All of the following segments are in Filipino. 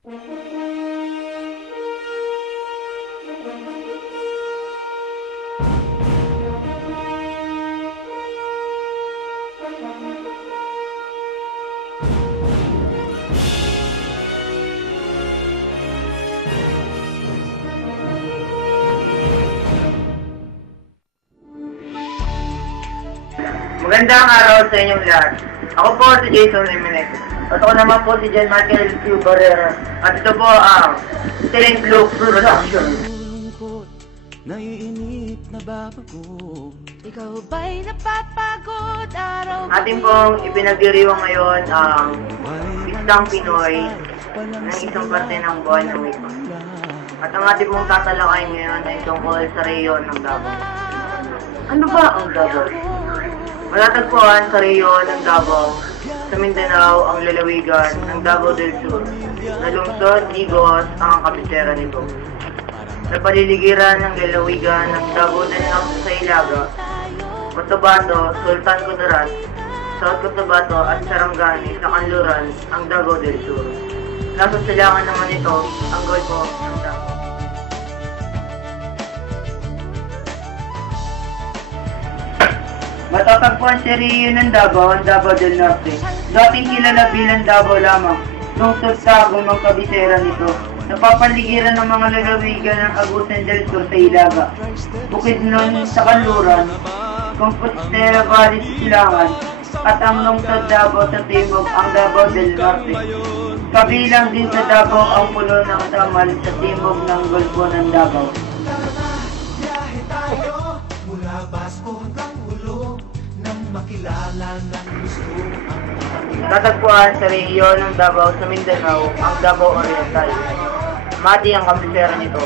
Magandang araw sa inyong lahat. Ako po si Jason Jimenez. At ako naman po si John Michael Q. Barrera. At ito po ang Saint Luke Production. Naiinip na babago. Ikaw ba'y napapagod araw? Ating pong ipinagdiriwang ngayon ang Pistang Pinoy ng isang parte ng buwan ng ito. At ang ating pong tatalakay ngayon ay tungkol sa reyon ng Davao. Ano ba ang Davao? Matatagpuan sa reyon ng Davao, sa Mindanao ang lalawigan ng Davao del Sur, na lungsod, Igos ang kabisera nito. Sa paliligiran ng lalawigan ng Davao del Norte sa Ilaga, Cotabato, Sultan Kudarat, South Cotabato at Sarangani sa kanluran ang Davao del Sur. Nasa silangan naman ito ang Golfo ng Davao. Matatagpuan sa rehiyon ng Davao ang Davao del Norte. Dating kilala bilang Davao lamang, lungsod sa agumang kabisera nito. Napapaligiran ng mga lalawigan ng Agusan del Sur sa Ilaga, Bukidnon sa kanluran, Compostela Valley sa silangan, at ang lungsod Davao sa timog ang Davao del Norte. Kabilang din sa Davao ang pulo ng Tamal sa timog ng Golfo ng Davao. Biyahe tayo mula Basco hanggang Ulo nang makilala ng gusto ang Tatagpuan sa rehiyon ng Davao sa Mindanao ang Davao Oriental. Mati ang kabisera nito.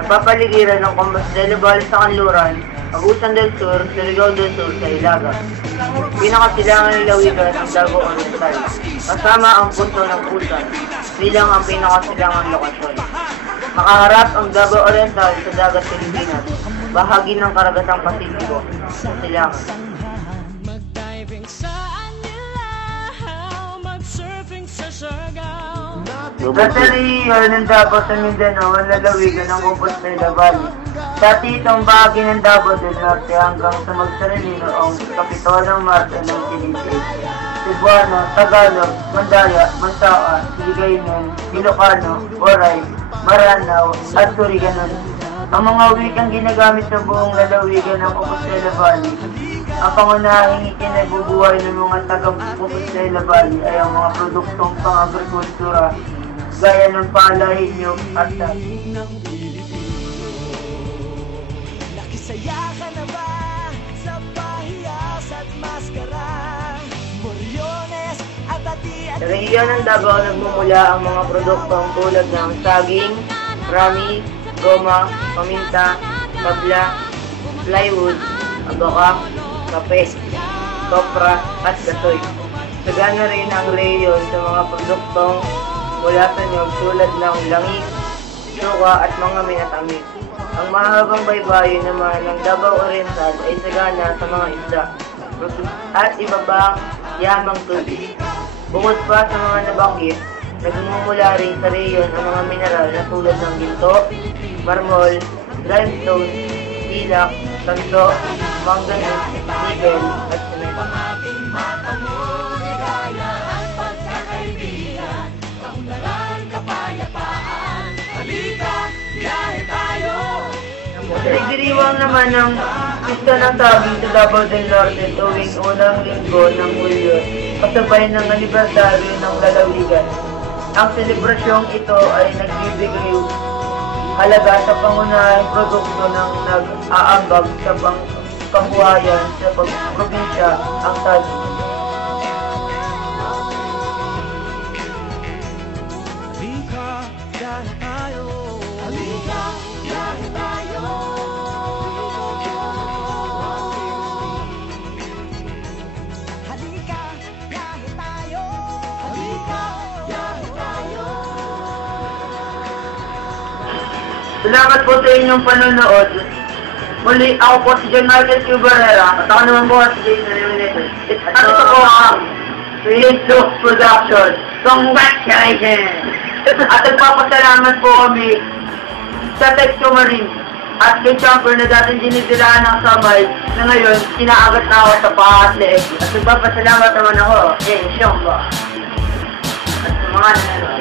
Napapaligiran ng Compostela Valley sa kanluran, Agusan del Sur, Surigao del Sur sa Ilaga. Pinakasilangan ng lalawigan ang Davao Oriental, kasama ang punto ng Pusan, bilang ang pinakasilangan lokasyon. Makaharap ang Davao Oriental sa dagat Pilipinas, bahagi ng karagatang Pasipiko, sa silangan. Mag-diving sa Anilaw, mag-surfing sa Siargao. Sa rehiyon ng Davao sa Mindanao ang lalawigan ng Compostela Valley. Dati itong bahagi ng Davao del Norte hanggang sa magsarilino ang Kapitolong Marte ng Silipid, Cebuano, Tagalog, Mandaya, Mansaa, Hiligaynon, Ilocano, Oray, Maranao, at Surigao. Ang mga wikang ginagamit sa buong lalawigan ng Compostela Valley. Ang pangunahing ikinabubuhay ng mga taga-Compostela Valley ay ang mga produktong pang-agrikultura, gaya ng palay, nyug, at dati. Nakisaya ka na ba sa pahiyas at maskara? Moriones at ati at Sa rehiyon ng Davao nagmumula ang mga produktong tulad ng saging, rami, goma, paminta, tabla, plywood, abaka, kape, kopra, at gasoy. Sagana rin ang rehiyon sa mga produktong mula sa nyog tulad ng langis, suka at mga minatamis. Ang mahabang baybayin naman ng Davao Oriental ay sagana sa mga isda at iba pang yamang tubig. Bukod pa sa mga nabanggit, nagmumula rin sa rehiyon ang mga mineral na tulad ng ginto, marmol, limestone, silak, tanso, manganese, nickel, at cement. Nagdiriwang naman ng pista ng saging sa Davao del Norte tuwing unang linggo ng Hulyo, kasabay ng anibersaryo ng lalawigan. Ang selebrasyong ito ay nagbibigay halaga sa pangunahing produkto ng nag-aambag sa pangbuhayan sa probinsya, ang saging. Halika, biyahe tayo. Halika, biyahe tayo. Halika, biyahe tayo. Halika, biyahe tayo. Salamat po sa inyong panonood. Muli, ako po si John Michael Q. Barrera at ako naman po si Jason Jimenez. At ito po ang Saint Luke Production. Congratulations! At nagpapasalamat po kami sa Texo Marine at kay Champer na dating dinidilaan ng sabay na ngayon kinaagat na ako sa paa at leeg. At nagpapasalamat naman ako, siyempre. At sa mga nanalo.